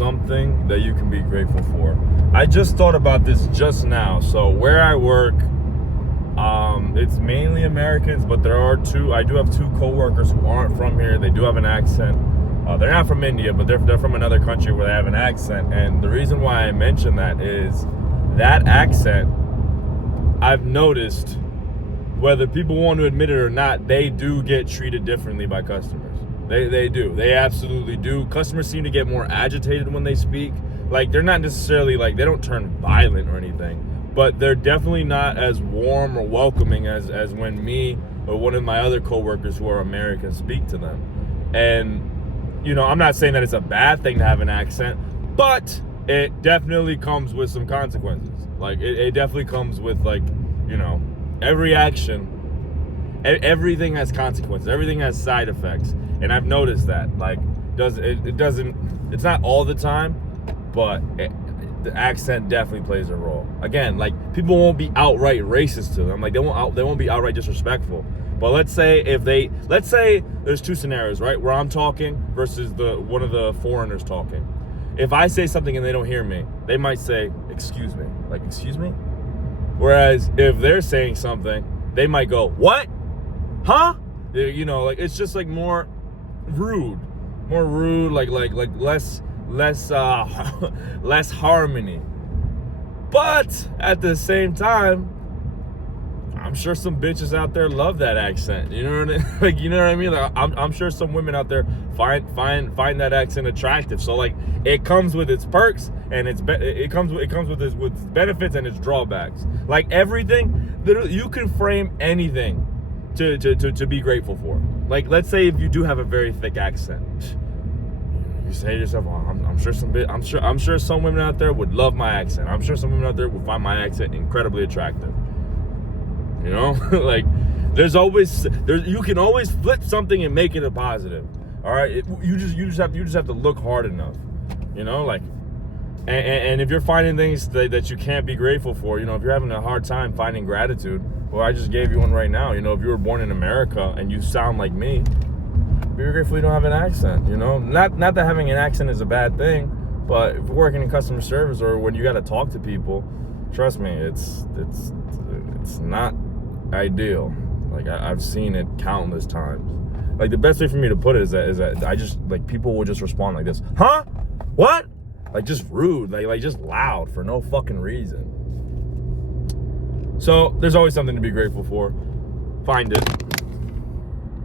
something that you can be grateful for. I just thought about this just now. So where I work, it's mainly Americans, but I do have two coworkers who aren't from here. They do have an accent. They're not from India, but they're from another country where they have an accent. And the reason why I mention that is that accent, I've noticed, whether people want to admit it or not, they do get treated differently by customers. They do. They absolutely do. Customers seem to get more agitated when they speak. Like, they're not necessarily, like, they don't turn violent or anything, but they're definitely not as warm or welcoming as when me or one of my other coworkers who are Americans speak to them. And, you know, I'm not saying that it's a bad thing to have an accent, but it definitely comes with some consequences. Like, it definitely comes with, like, you know, every action, everything has consequences. Everything has side effects. And I've noticed that. Like, it's not all the time, but the accent definitely plays a role. Again, like, people won't be outright racist to them. Like, they won't be outright disrespectful. But let's say there's two scenarios, right? Where I'm talking versus one of the foreigners talking. If I say something and they don't hear me, they might say, "Excuse me." Like, "Excuse me?" Whereas if they're saying something, they might go, "What? Huh?" You know, like, it's just like more rude, like less less harmony. But at the same time, I'm sure some bitches out there love that accent. You know what I mean? Like, you know what I mean? Like, I'm sure some women out there find that accent attractive. So, like, it comes with its perks and it comes with its benefits and its drawbacks. Like, everything, you can frame anything to be grateful for. Like, let's say if you do have a very thick accent, you say to yourself, "Oh, I'm sure some women out there would love my accent. I'm sure some women out there would find my accent incredibly attractive." You know, like, you can always flip something and make it a positive. All right, you just have to look hard enough. You know, like, and if you're finding things that you can't be grateful for, you know, if you're having a hard time finding gratitude, well, I just gave you one right now. You know, if you were born in America and you sound like me, be grateful you don't have an accent. You know, not that having an accent is a bad thing, but if you're working in customer service or when you got to talk to people, trust me, it's not ideal. Like, I've seen it countless times. Like, the best way for me to put it is that I just, like, people will just respond like this, "Huh? What?" Like, just rude, like just loud for no fucking reason. So there's always something to be grateful for. Find it.